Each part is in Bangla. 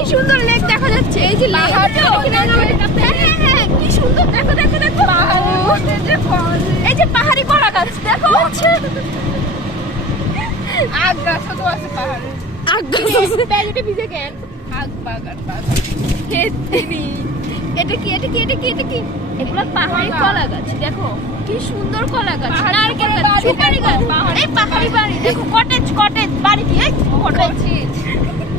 কি সুন্দর লেক দেখা যাচ্ছে। এই যে পাহাড়, হ্যাঁ কি সুন্দর, দেখো দেখো দেখো এই যে পাহাড়ি কলা গাছ দেখো। আগ গাছ তো আছে পাহাড়ে, আগ গাছ প্যাকেটে ভিজে কেন? আগ বাগান বাগান। এটা কি এটা কি এটা কি এটা কি? এগুলো পাহাড়ি কলা গাছ, দেখো কি সুন্দর কলা গাছ, নারকেল গাছ, সুপারি গাছ, এই পাহাড়ি বাড়ি দেখো, কটেজ কটেজ বাড়ি কি কটেজ,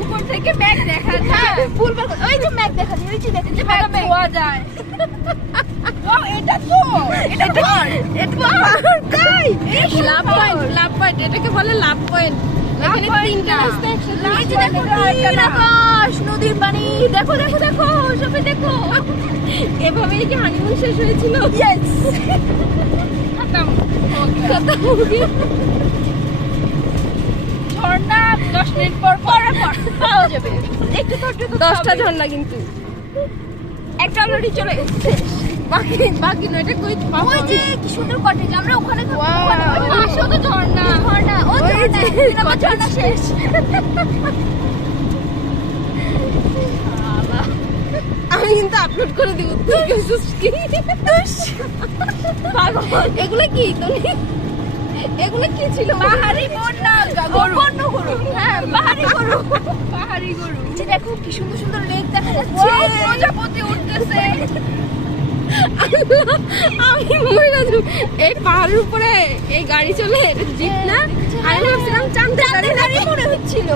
উপর থেকে ম্যাগ দেখা যায়, ফুল বাগান, ওই যে ম্যাগ দেখা যায়, ওই যে দেখো যে ম্যাগ পাওয়া যায়। ও এটা তো এটা ঘর, এটা পাহাড় তাই লাভ পয়েন্ট, এটাকে বলে লাভ পয়েন্ট। এখানে তিনটা রাস্তা একসাথে, এই যে দেখো নীল আকাশ, নদীর পানি, দেখো দেখো দেখো সবে দেখো। এভাবেই কি হানিমুন শেষ হয়েছিল? ইয়েস, খতম খতম। ঝর্ণা 10 মিনিট পর পাওয়া যাবে, একটু ধৈর্য ধরতে হবে। 10টা ঝর্ণা কিন্তু একটা অলরেডি চলে গেছে, বাকি বাকি নয়টা কই পাবো? ওই যে কি সুন্দর কটেজ, আমরা ওখানে পাশেও তো ঝর্ণা, ঝর্ণা ও ঝর্ণা, ঝর্ণা শেষ। আমি কিন্তু আপলোড করে দিব, তুই গেছিস কি? এগুলো কি তুমি, এগুলো কি ছিল? পাহাড়ি বন্যা গরু, গরু, হ্যাঁ পাহাড়ি গরু, পাহাড়ি গরু। যে দেখো কি সুন্দর সুন্দর লেক দেখা যাচ্ছে, প্রজাপতি উঠতেছে। আমি মরে যাব, এই পাহাড়ের উপরে এই গাড়ি চলে, এটা জিপ না? আমি ভাবছিলাম চাঁদে দাঁড়িয়ে মনে হচ্ছিল।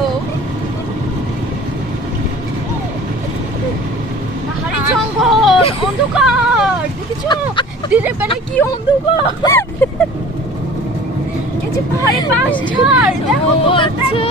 পাহাড়ি জঙ্গল, অন্ধকার, দেখেছো দিনের বেলা কি অন্ধকার। এই যে পাহাড়ি পাশ ঝাড়, দেখো আচ্ছা